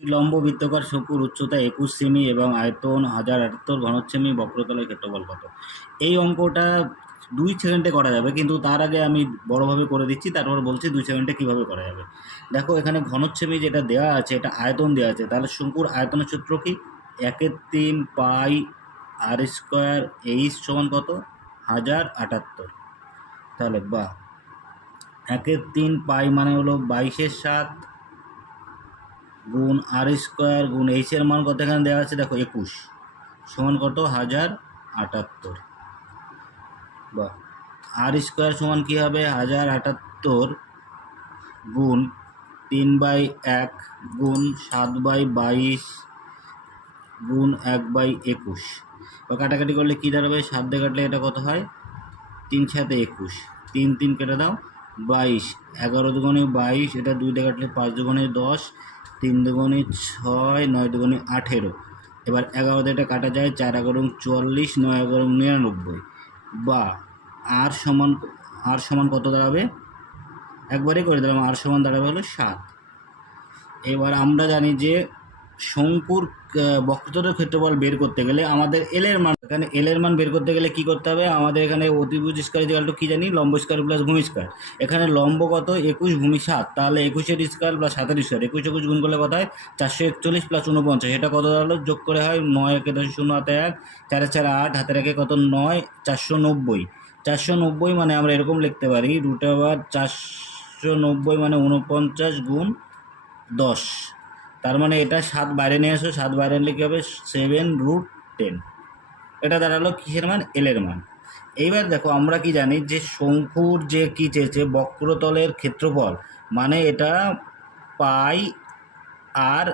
লম্ব বৃত্তাকার শঙ্কুর উচ্চতা 21 সেমি এবং আয়তন 1078 ঘনচ্ছেমি, বক্রতলের ক্ষেত্রফল কত? এই অঙ্কটা 2 সেকেন্ডে করা যাবে, কিন্তু তার আগে আমি বড়ভাবে করে দিচ্ছি, তারপর বলছি 2 সেকেন্ডে কীভাবে করা যাবে। দেখো এখানে ঘনচ্ছেমি যেটা দেওয়া আছে এটা আয়তন দেওয়া আছে, তাহলে শঙ্কুর আয়তনের সূত্র কি? 1/3 পাই আর স্কোয়ার এইচ সমান কত? 1078। তাহলে 1/3 পাই মানে হলো 22/7 গুণ আর স্কোয়ার গুণ এইচ এর মান কত এখানে দেওয়া আছে দেখো 21 সমান কত? 1078। আর স্কোয়ার সমান কী হবে? 1078 গুণ 3/1 গুণ 7/22 গুণ 1/21। কাটাকাটি করলে কী দাঁড়াবে? 7 দিয়ে কাটলে এটা কত হয়? 3 7 21, 3 3 কেটে দাও 22, 11 দুগুণে 22, এটা 2 দিয়ে কাটলে 5 দুগুণে 10, 3 দুগুণে 6, 9 দুগুণে 18। এবার 11 দিয়ে এটা কাটা যায়, 4 11 44, 9 11 99। বা আর সমান কত দাঁড়াবে? একবারে করে দিলাম, আর সমান দাঁড়াবে হলো 7। এবার আমরা জানি যে শঙ্কুর বক্রতলের ক্ষেত্রফল বের করতে গেলে আমাদের এল এর মান বের করতে গেলে কি করতে হবে? আমাদের এখানে অতিভুজ স্কয়ার ইকুয়াল টু কি জানি? লম্ব স্কয়ার প্লাস ভূমি স্কয়ার। এখানে লম্ব কত? 21, ভূমি 7, তাহলে 21 এর স্কয়ার প্লাস 7 এর স্কয়ার, 21 21 গুণ করলে কত হয়? 441 প্লাস 49, এটা কত দাঁড়ালো? যোগ করে হয় 9 একে 10 0 হাতে 1, 4 4 8, হাতে রেখে কত? 9, 490। 490 মানে আমরা এরকম লিখতে পারি, √490 মানে 49 গুণ 10। তার মানে এটা 7 বাইরে নিয়ে আসো, 7 বাইরে নিলে কী হবে? 7√10। এটা দাঁড়ালো কিসের মান? এল এর মান। এইবার দেখো আমরা কি জানি যে শঙ্কুর যে কি চেয়েছে? বক্রতলের ক্ষেত্রফল, মানে এটা পাই আর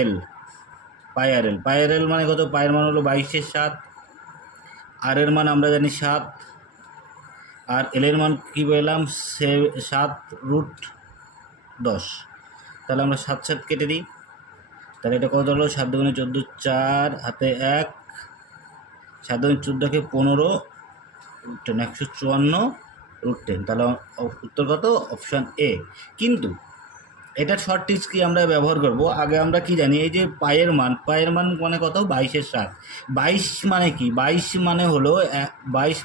এল। পাই আর এল মানে কত? পায়ের মান হলো 22/7, আর এর মান আমরা জানি 7, আর এল এর মান কী পেলাম? 7√10। তাহলে আমরা 7 7 কেটে দিই, তাহলে এটা কত হলো? 7 দুগুণে 14, 4 হাতে 1, 7 দুগুণে 14কে 15, √10, 154√10। তাহলে উত্তর কত? Option A. কিন্তু এটার শর্ট ট্রিক্স কি আমরা ব্যবহার করব? আগে আমরা কি জানি? এই যে পায়ের মান মানে কত? 22/7। 22 মানে কি? 22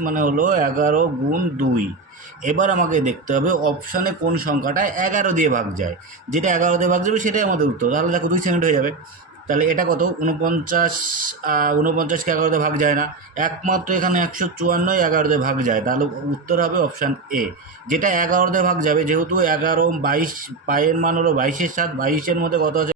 মানে হলো 11 গুণ 2। এবার আমাকে দেখতে হবে অপশানে কোন সংখ্যাটা 11 দিয়ে ভাগ যায়। যেটা 11 দিয়ে ভাগ যাবে সেটাই আমাদের উত্তর। তাহলে দেখো 2 সেকেন্ড হয়ে যাবে। তাহলে এটা কত? 49কে 11 দিয়ে ভাগ যায় না, একমাত্র এখানে 154 11 দিয়ে ভাগ যায়। তাহলে উত্তর হবে অপশান এ, যেটা 11 দিয়ে ভাগ যাবে। যেহেতু 11 22, পায়ের মান হলো 22/7, 22-এর মধ্যে কত আছে?